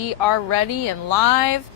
We are ready and live.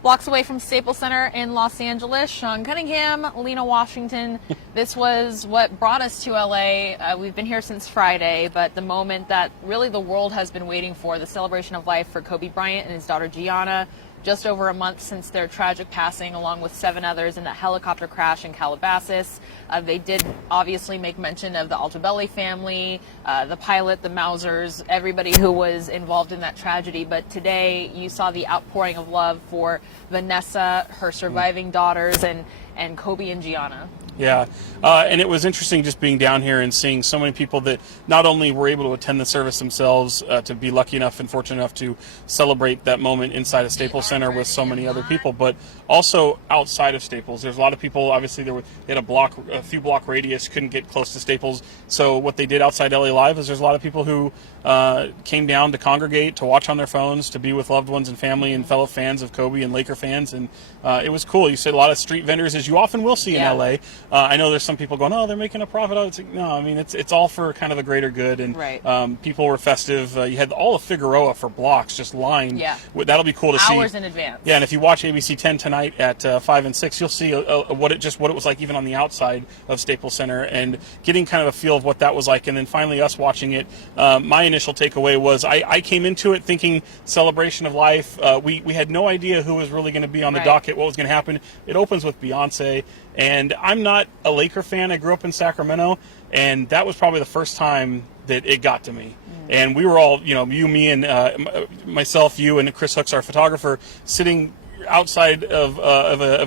Blocks away from Staples Center in Los Angeles. Sean Cunningham, Lina Washington. This was what brought us to LA. We've been here since Friday, but the moment that really the world has been waiting for, the celebration of life for Kobe Bryant and his daughter Gianna. Just over a month since their tragic passing, along with 7 others in that helicopter crash in Calabasas. They did obviously make mention of the Altobelli family, the pilot, the Mausers, everybody who was involved in that tragedy. But today you saw the outpouring of love for Vanessa, her surviving daughters, and Kobe and Gianna. Yeah, and it was interesting just being down here and seeing so many people that not only were able to attend the service themselves, to be lucky enough and fortunate enough to celebrate that moment inside of Staples Center with so many other people, but also outside of Staples. There's a lot of people, obviously they had a few block radius, couldn't get close to Staples, so what they did outside LA Live is there's a lot of people who came down to congregate, to watch on their phones, to be with loved ones and family and fellow fans of Kobe and Laker fans, and it was cool. You see a lot of street vendors, as you often will see in LA. I know there's some people going, oh, they're making a profit. It's like, no, I mean, it's all for kind of the greater good. And right. People were festive. You had all of Figueroa for blocks just lined. Yeah. That'll be cool to see. Hours in advance. Yeah, and if you watch ABC 10 tonight at 5 and 6, you'll see what it was like even on the outside of Staples Center and getting kind of a feel of what that was like. And then finally us watching it, my initial takeaway was I came into it thinking celebration of life. We had no idea who was really going to be on the docket, what was going to happen. It opens with Beyonce. And I'm not a Laker fan. I grew up in Sacramento, and that was probably the first time that it got to me. And we were all, you, me, and myself, you, and Chris Hooks, our photographer, sitting outside of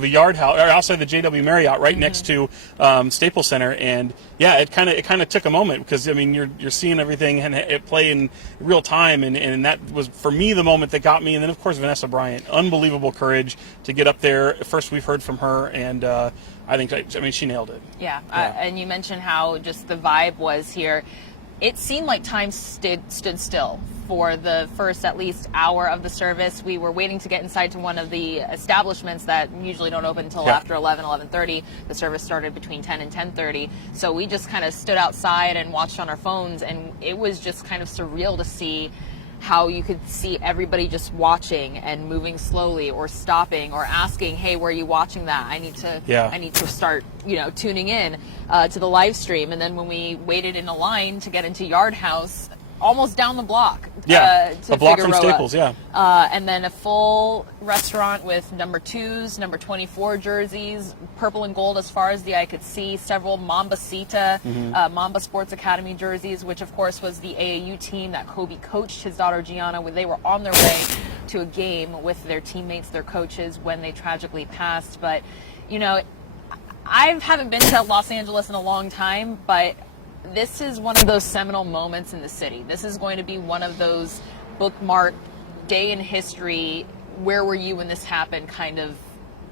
a yard house, or outside the JW Marriott, right next to Staples Center, and yeah, it kind of took a moment because I mean you're seeing everything and it play in real time, and that was for me the moment that got me. And then of course Vanessa Bryant, unbelievable courage to get up there. First we've heard from her, and I mean she nailed it. Yeah. And you mentioned how just the vibe was here. It seemed like time stood still for the first at least hour of the service. We were waiting to get inside to one of the establishments that usually don't open until after 11:30. The service started between 10 and 10:30. So we just kind of stood outside and watched on our phones, and it was just kind of surreal to see how you could see everybody just watching and moving slowly or stopping or asking, hey, where are you watching that? I need to start, tuning in to the live stream. And then when we waited in a line to get into Yard House, almost down the block. A block from Staples, and then a full restaurant with number 2s, number 24 jerseys, purple and gold as far as the eye could see, several Mambacita, Mamba Sports Academy jerseys, which of course was the AAU team that Kobe coached his daughter Gianna when they were on their way to a game with their teammates, their coaches, when they tragically passed. But, I haven't been to Los Angeles in a long time, but this is one of those seminal moments in the city. This is going to be one of those bookmark day in history, where were you when this happened kind of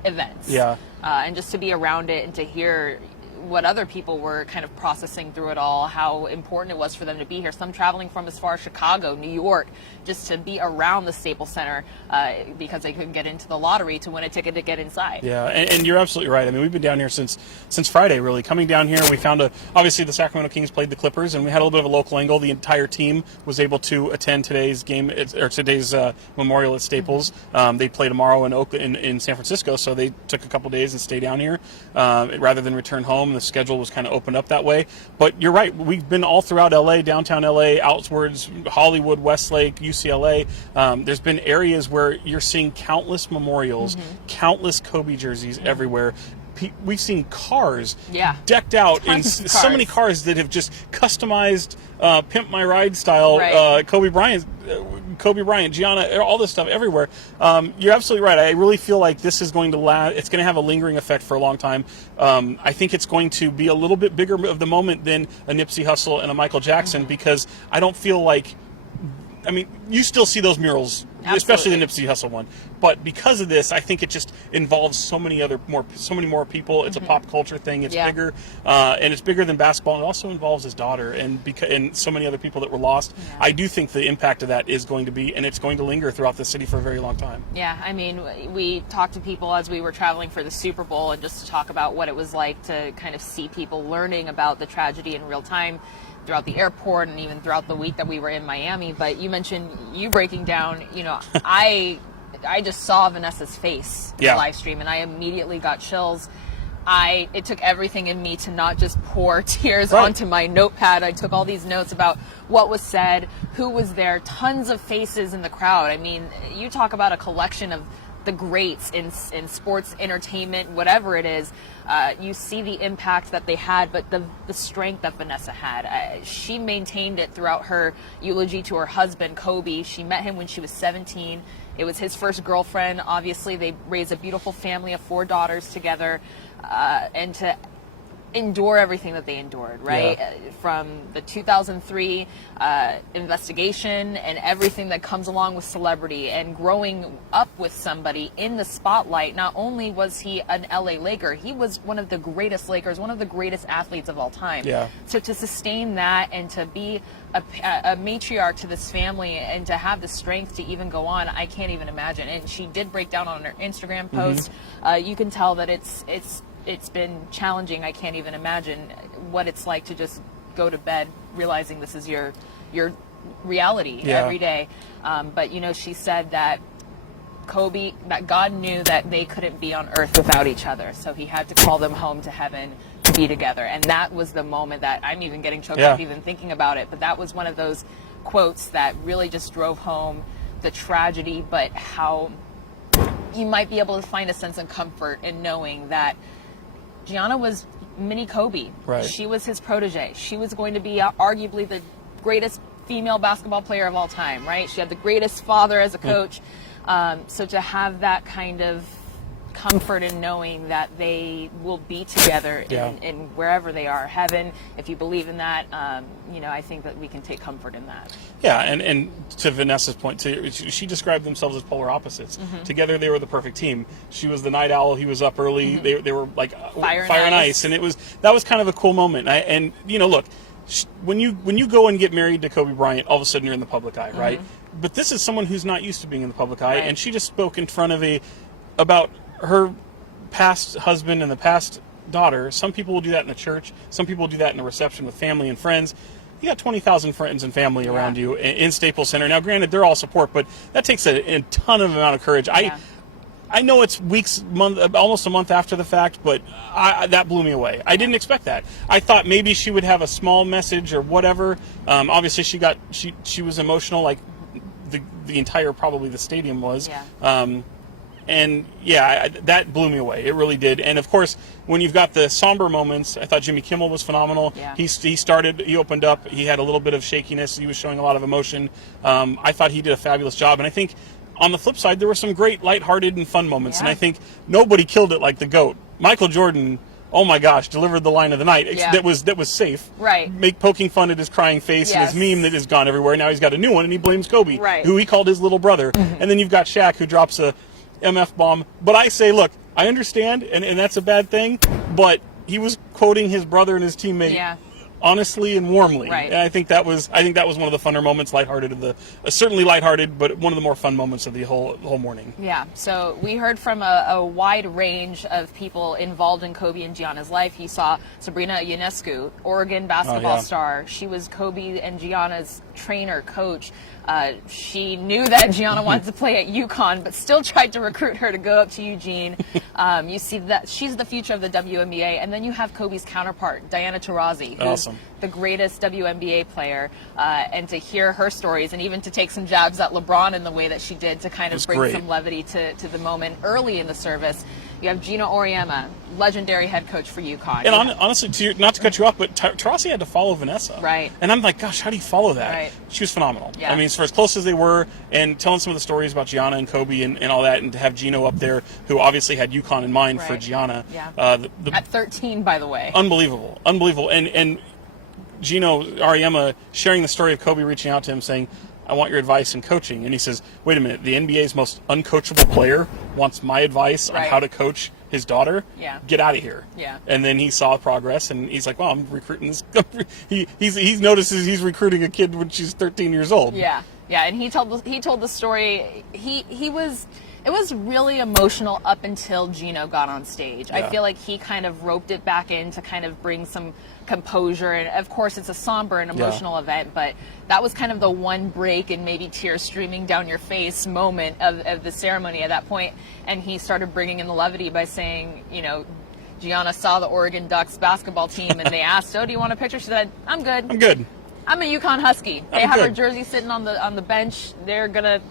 events. Yeah. And just to be around it and to hear what other people were kind of processing through it all, how important it was for them to be here. Some traveling from as far as Chicago, New York, just to be around the Staples Center because they couldn't get into the lottery to win a ticket to get inside. Yeah, and you're absolutely right. I mean, we've been down here since Friday, really. Coming down here, we found obviously the Sacramento Kings played the Clippers, and we had a little bit of a local angle. The entire team was able to attend today's game, or today's memorial at Staples. They play tomorrow in San Francisco, so they took a couple days and stayed down here rather than return home. The schedule was kind of opened up that way. But you're right. We've been all throughout LA, downtown LA, outwards, Hollywood, Westlake, UCLA. There's been areas where you're seeing countless memorials, countless Kobe jerseys everywhere. We've seen cars decked out in so many cars that have just customized Pimp My Ride style Kobe Bryant, Gianna, all this stuff everywhere. You're absolutely right. I really feel like this is going to last. It's going to have a lingering effect for a long time. I think it's going to be a little bit bigger of the moment than a Nipsey Hussle and a Michael Jackson, because I don't feel like, I mean, you still see those murals, especially the Nipsey Hussle one. But because of this, I think it just involves so many more people. It's a pop culture thing. It's bigger, and it's bigger than basketball. And it also involves his daughter and so many other people that were lost. I do think the impact of that is going to be, and it's going to linger throughout the city for a very long time. Yeah, I mean, we talked to people as we were traveling for the Super Bowl, and just to talk about what it was like to kind of see people learning about the tragedy in real time. throughout the airport and even throughout the week that we were in Miami. But you mentioned you breaking down, I just saw Vanessa's face in the live stream, and I immediately got chills. It took everything in me to not just pour tears onto my notepad. I took all these notes about what was said, who was there, tons of faces in the crowd. I mean, you talk about a collection of the greats in sports, entertainment, whatever it is. You see the impact that they had, but the strength that Vanessa had. She maintained it throughout her eulogy to her husband, Kobe. She met him when she was 17. It was his first girlfriend. Obviously, they raised a beautiful family of 4 daughters together, and to endure everything that they endured, right? From the 2003 investigation and everything that comes along with celebrity and growing up with somebody in the spotlight. Not only was he an LA Laker, he was one of the greatest Lakers, one of the greatest athletes of all time. So to sustain that and to be a matriarch to this family and to have the strength to even go on, I can't even imagine. And she did break down on her Instagram post. You can tell that it's been challenging. I can't even imagine what it's like to just go to bed realizing this is your reality every day. But she said that that God knew that they couldn't be on earth without each other, so he had to call them home to heaven to be together. And that was the moment that I'm even getting choked up even thinking about it. But that was one of those quotes that really just drove home the tragedy, but how you might be able to find a sense of comfort in knowing that Gianna was mini Kobe. She was his protege. She was going to be arguably the greatest female basketball player of all time, right? She had the greatest father as a coach. So to have that kind of comfort in knowing that they will be together in wherever they are, heaven, if you believe in that, I think that we can take comfort in that. And to Vanessa's point, she described themselves as polar opposites. Together they were the perfect team. She was the night owl, he was up early. They were like fire and ice, and that was kind of a cool moment. Look, when you go and get married to Kobe Bryant, all of a sudden you're in the public eye, right? But this is someone who's not used to being in the public eye, and she just spoke in front of about her past husband and the past daughter. Some people will do that in the church. Some people will do that in a reception with family and friends. You got 20,000 friends and family around you in Staples Center. Now, granted, they're all ton of amount of courage. I know it's almost a month after the fact, but that blew me away. I didn't expect that. I thought maybe she would have a small message or whatever. Obviously, she was emotional, like the entire, probably the stadium was. That blew me away. It really did. And of course, when you've got the somber moments, I thought Jimmy Kimmel was phenomenal. He opened up. He had a little bit of shakiness. He was showing a lot of emotion. I thought he did a fabulous job. And I think on the flip side, there were some great lighthearted and fun moments. And I think nobody killed it like the GOAT. Michael Jordan, oh my gosh, delivered the line of the night. That was safe. Poking fun at his crying face and his meme that has gone everywhere. Now he's got a new one, and he blames Kobe, who he called his little brother. And then you've got Shaq, who drops a MF bomb. But I say, look, I understand, and that's a bad thing, but he was quoting his brother and his teammate honestly and warmly. And I think that was one of the funner moments, lighthearted certainly lighthearted, but one of the more fun moments of the whole morning. So we heard from a wide range of people involved in Kobe and Gianna's life. You saw Sabrina Ionescu, Oregon basketball star. She was Kobe and Gianna's trainer, coach. She knew that Gianna wanted to play at UConn, but still tried to recruit her to go up to Eugene. You see that she's the future of the WNBA. And then you have Kobe's counterpart, Diana Taurasi, who's the greatest WNBA player. And to hear her stories and even to take some jabs at LeBron in the way that she did to kind of bring some levity to the moment early in the service. You have Gina Auriemma, legendary head coach for UConn. And honestly, not to cut you off, but Taurasi had to follow Vanessa. And I'm like, gosh, how do you follow that? She was phenomenal. I mean, for as close as they were, and telling some of the stories about Gianna and Kobe and all that, and to have Gino up there, who obviously had UConn in mind for Gianna. At 13, by the way. Unbelievable. And Gino Auriemma sharing the story of Kobe reaching out to him saying, I want your advice in coaching. And he says, wait a minute, the NBA's most uncoachable player wants my advice on how to coach his daughter? Get out of here. And then he saw progress, and he's like, well, I'm recruiting this. he notices he's recruiting a kid when she's 13 years old. And he told the story. He was It was really emotional up until Gino got on stage. Yeah. I feel like he kind of roped it back in to kind of bring some composure. And of course, it's a somber and emotional event, but that was kind of the one break and maybe tears streaming down your face moment of the ceremony at that point. And he started bringing in the levity by saying, you know, Gianna saw the Oregon Ducks basketball team and they asked, "Oh, do you want a picture?" She said, "I'm good. I'm good. I'm a Yukon Husky." They I'm have her good. jersey sitting on the bench. They're gonna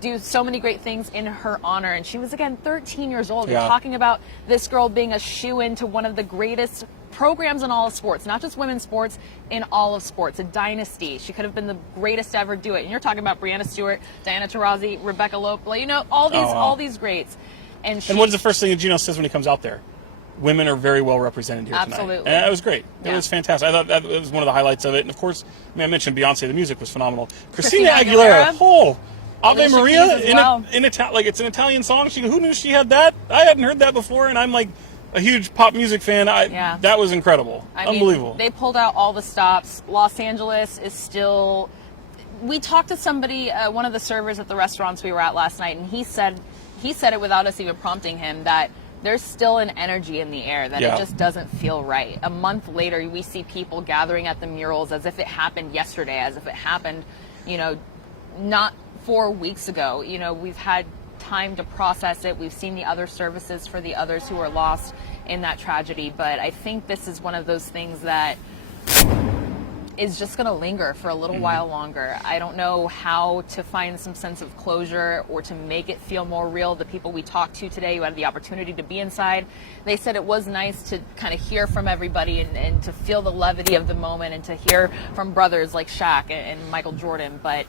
do so many great things in her honor. And she was, again, 13 years old. Yeah. You're talking about this girl being a shoe-in to one of the greatest programs in all of sports, not just women's sports, in all of sports, a dynasty. She could have been the greatest to ever do it. And you're talking about Brianna Stewart, Diana Taurasi, Rebecca Lopez, you know, all these greats. And what's the first thing that Gino says when he comes out there? Women are very well represented here tonight. Absolutely. And it was great. It Yeah. was fantastic. I thought that was one of the highlights of it. And of course, I mentioned Beyonce. The music was phenomenal. Christina Aguilera. Ave Alicia Maria Keys as well. in like it's an Italian song. Who knew she had that? I hadn't heard that before, and I'm like a huge pop music fan. That was incredible. Unbelievable. They pulled out all the stops. Los Angeles is still. We talked to somebody, one of the servers at the restaurants we were at last night, and he said it without us even prompting him that there's still an energy in the air that it just doesn't feel right. A month later, we see people gathering at the murals as if it happened yesterday, as if it happened, you know, not 4 weeks ago. You know, we've had time to process it. We've seen the other services for the others who were lost in that tragedy. But I think this is one of those things that is just going to linger for a little while longer. I don't know how to find some sense of closure or to make it feel more real. The people we talked to today who had the opportunity to be inside, they said it was nice to kind of hear from everybody and to feel the levity of the moment and to hear from brothers like Shaq and Michael Jordan. But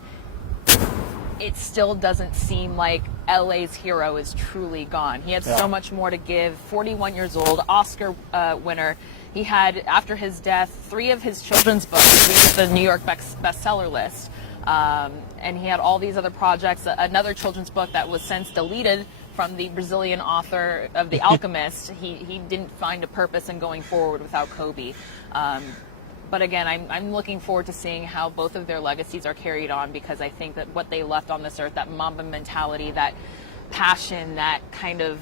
it still doesn't seem like LA's hero is truly gone. He had so much more to give. 41 years old, Oscar winner. He had, after his death, 3 of his children's books reached the New York bestseller list. And he had all these other projects. Another children's book that was since deleted from the Brazilian author of The Alchemist. He didn't find a purpose in going forward without Kobe. But again, I'm looking forward to seeing how both of their legacies are carried on, because I think that what they left on this earth, that Mamba mentality, that passion, that kind of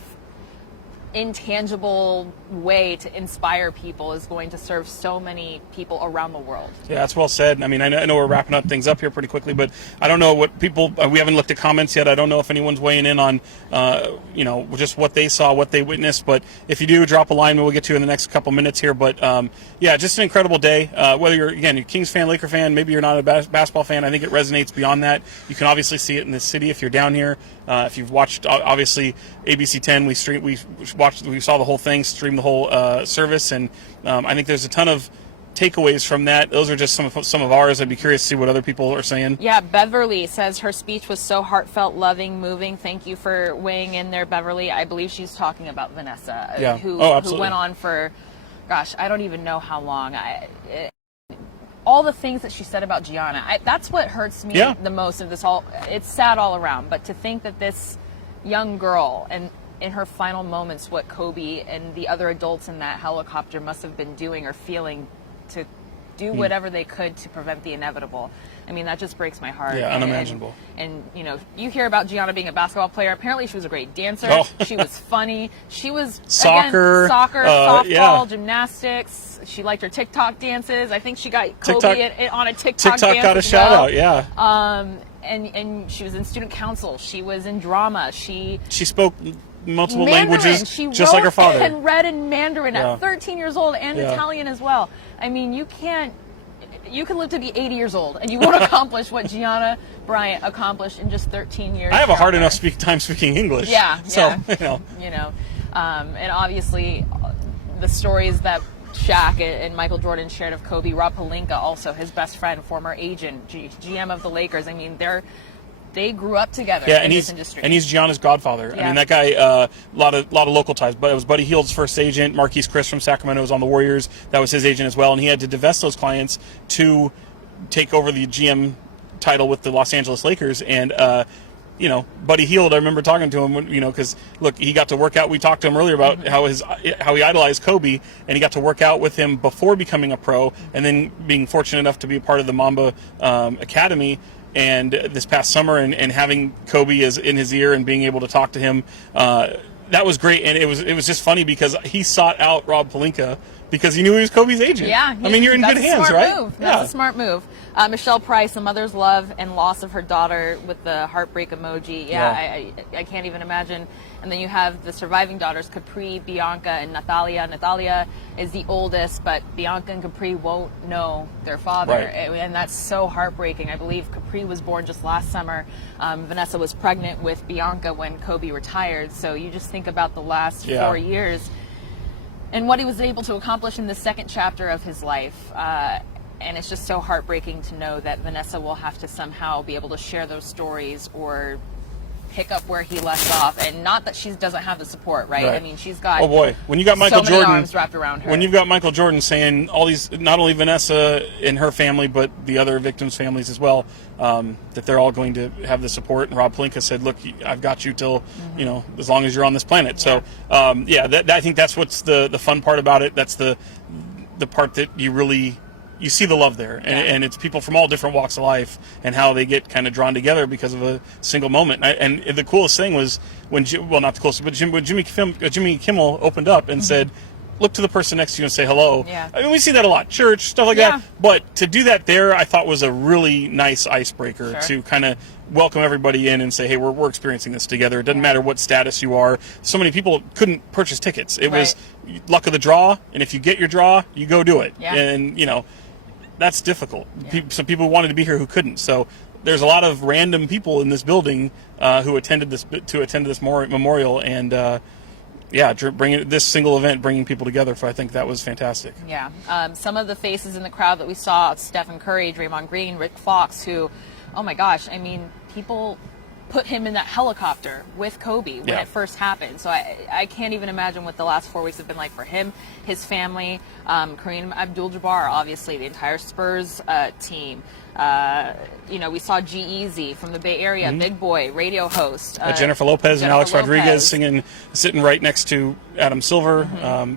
intangible way to inspire people is going to serve so many people around the world. Yeah, that's well said. I mean, I know we're wrapping up things up here pretty quickly, but I don't know what people, we haven't looked at comments yet. I don't know if anyone's weighing in on, you know, just what they saw, what they witnessed. But if you do, drop a line. We'll get to you in the next couple minutes here. But yeah, just an incredible day. Whether you're, again, a Kings fan, Laker fan, maybe you're not a basketball fan, I think it resonates beyond that. You can obviously see it in the city if you're down here. If you've watched, obviously, ABC 10, we saw the whole thing, streamed the whole service, and I think there's a ton of takeaways from that. Those are just some of ours. I'd be curious to see what other people are saying. Yeah, Beverly says her speech was so heartfelt, loving, moving. Thank you for weighing in there, Beverly. I believe she's talking about Vanessa, who went on for, gosh, I don't even know how long. All the things that she said about Gianna, that's what hurts me the most of this whole. It's sad all around, but to think that this young girl, and in her final moments, what Kobe and the other adults in that helicopter must have been doing or feeling to do whatever they could to prevent the inevitable. I mean, that just breaks my heart. Yeah, unimaginable. And you know, you hear about Gianna being a basketball player. Apparently, she was a great dancer. She was funny. She was soccer, softball, gymnastics. She liked her TikTok dances. I think she got Kobe on a TikTok dance got a shout out. Yeah. And she was in student council. She was in drama. She spoke multiple Mandarin. languages, she just like her father. And read in Mandarin at 13 years old, and Italian as well. I mean, you can live to be 80 years old, and you won't accomplish what Gianna Bryant accomplished in just 13 years. I have a hard enough time speaking English. Yeah. So, and obviously the stories that Shaq and Michael Jordan shared of Kobe. Rob Pelinka, also his best friend, former agent, GM of the Lakers. I mean, they grew up together in this industry. And he's Gianna's godfather. I mean, that guy, a lot of local ties. But it was Buddy Hield's first agent. Marquise Chris from Sacramento was on the Warriors. That was his agent as well. And he had to divest those clients to take over the GM title with the Los Angeles Lakers. And Buddy Hield, I remember talking to him, because look, he got to work out. We talked to him earlier about how he idolized Kobe, and he got to work out with him before becoming a pro, and then being fortunate enough to be a part of the Mamba Academy. and this past summer, and having Kobe as in his ear and being able to talk to him, that was great. And it was just funny because he sought out Rob Pelinka because he knew he was Kobe's agent. Yeah, I mean, you're in good hands, right? That's a smart move. Michelle Price, a mother's love and loss of her daughter with the heartbreak emoji. I can't even imagine. And then you have the surviving daughters, Capri, Bianca, and Natalia. Natalia is the oldest, but Bianca and Capri won't know their father. Right. And that's so heartbreaking. I believe Capri was born just last summer. Vanessa was pregnant with Bianca when Kobe retired. So you just think about the last 4 years and what he was able to accomplish in the second chapter of his life. And it's just so heartbreaking to know that Vanessa will have to somehow be able to share those stories or pick up where he left off. And not that she doesn't have the support, right? I mean, she's got when you got Michael so many Jordan arms wrapped around her. When you've got Michael Jordan saying all these, not only Vanessa and her family, but the other victims' families as well, that they're all going to have the support. And Rob Pelinka said, "Look, I've got you till as long as you're on this planet." So I think that's what's the fun part about it. That's the part that you see the love there, and it's people from all different walks of life and how they get kind of drawn together because of a single moment. And the coolest thing was when not the coolest, but when Jimmy Kimmel opened up and said, look to the person next to you and say hello. Yeah. I mean, we see that a lot, church, stuff like that. But to do that there, I thought was a really nice icebreaker to kind of welcome everybody in and say, hey, we're experiencing this together. It doesn't matter what status you are. So many people couldn't purchase tickets. It was luck of the draw, and if you get your draw, you go do it. Yeah. And, that's difficult. Some people wanted to be here who couldn't. So there's a lot of random people in this building who attended this memorial, and bringing this single event, bringing people together. So I think that was fantastic. Yeah. Some of the faces in the crowd that we saw: Stephen Curry, Draymond Green, Rick Fox, who, oh my gosh, I mean, people put him in that helicopter with Kobe when it first happened. So I can't even imagine what the last 4 weeks have been like for him, his family, Kareem Abdul-Jabbar, obviously, the entire Spurs team. We saw G-Eazy from the Bay Area, big boy, radio host. Jennifer Lopez and Alex Rodriguez sitting right next to Adam Silver.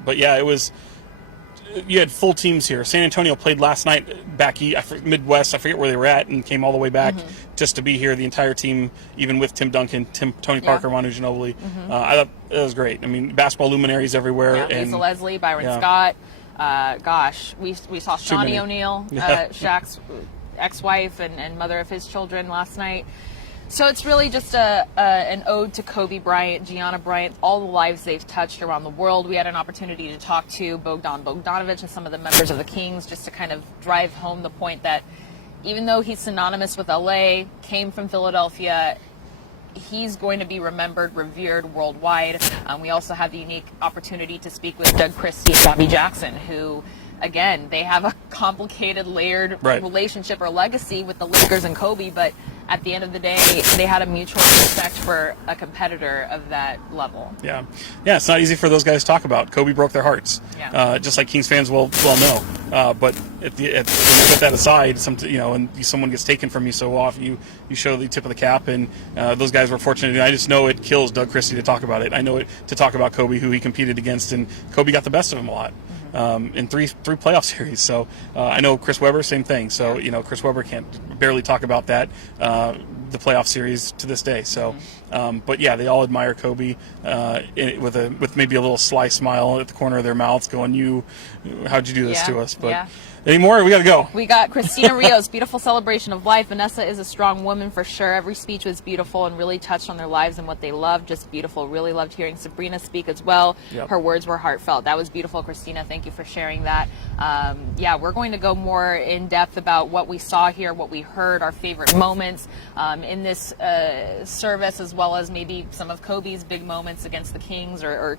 But yeah, it was... You had full teams here. San Antonio played last night back Midwest. I forget where they were at, and came all the way back just to be here. The entire team, even with Tim Duncan, Tony Parker, Manu Ginobili. I thought it was great. I mean, basketball luminaries everywhere. Yeah, and Lisa Leslie, Byron Scott. We saw Shawnee O'Neal, Shaq's ex-wife and mother of his children last night. So it's really just an ode to Kobe Bryant, Gianna Bryant, all the lives they've touched around the world. We had an opportunity to talk to Bogdan Bogdanovic and some of the members of the Kings just to kind of drive home the point that even though he's synonymous with LA, came from Philadelphia, he's going to be remembered, revered worldwide. We also had the unique opportunity to speak with Doug Christie and Bobby Jackson, who, again, they have a complicated, layered relationship or legacy with the Lakers and Kobe, but at the end of the day, they had a mutual respect for a competitor of that level. Yeah, it's not easy for those guys to talk about. Kobe broke their hearts, just like Kings fans well know. But when you put that aside, and someone gets taken from you so often, you show the tip of the cap, and those guys were fortunate. And I just know it kills Doug Christie to talk about it. I know it to talk about Kobe, who he competed against, and Kobe got the best of him a lot. In three playoff series. So I know Chris Webber, same thing. So Chris Webber can't barely talk about that, the playoff series to this day. So, but yeah, they all admire Kobe with maybe a little sly smile at the corner of their mouths, going, how'd you do this to us? But any more? We got to go. We got Christina Rios, beautiful celebration of life. Vanessa is a strong woman for sure. Every speech was beautiful and really touched on their lives and what they loved. Just beautiful. Really loved hearing Sabrina speak as well. Her words were heartfelt. That was beautiful, Christina. Thank you for sharing that. We're going to go more in depth about what we saw here, what we heard, our favorite moments in this service, as well as maybe some of Kobe's big moments against the Kings or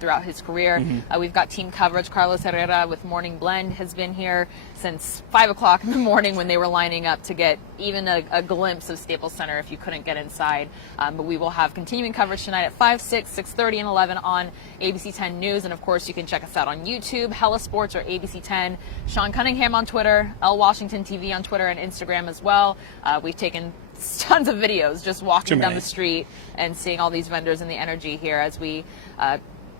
throughout his career. We've got team coverage. Carlos Herrera with Morning Blend has been here since 5 o'clock in the morning when they were lining up to get even a glimpse of Staples Center if you couldn't get inside. But we will have continuing coverage tonight at 5, 6, 6:30, and 11 on ABC 10 News. And of course, you can check us out on YouTube, Hella Sports or ABC 10. Sean Cunningham on Twitter, L Washington TV on Twitter and Instagram as well. We've taken tons of videos just walking down the street and seeing all these vendors and the energy here as we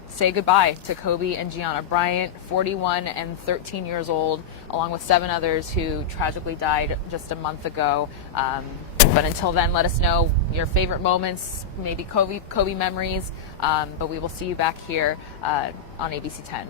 say goodbye to Kobe and Gianna Bryant, 41 and 13 years old, along with 7 others who tragically died just a month ago. But until then, let us know your favorite moments, maybe Kobe memories. But we will see you back here on ABC 10.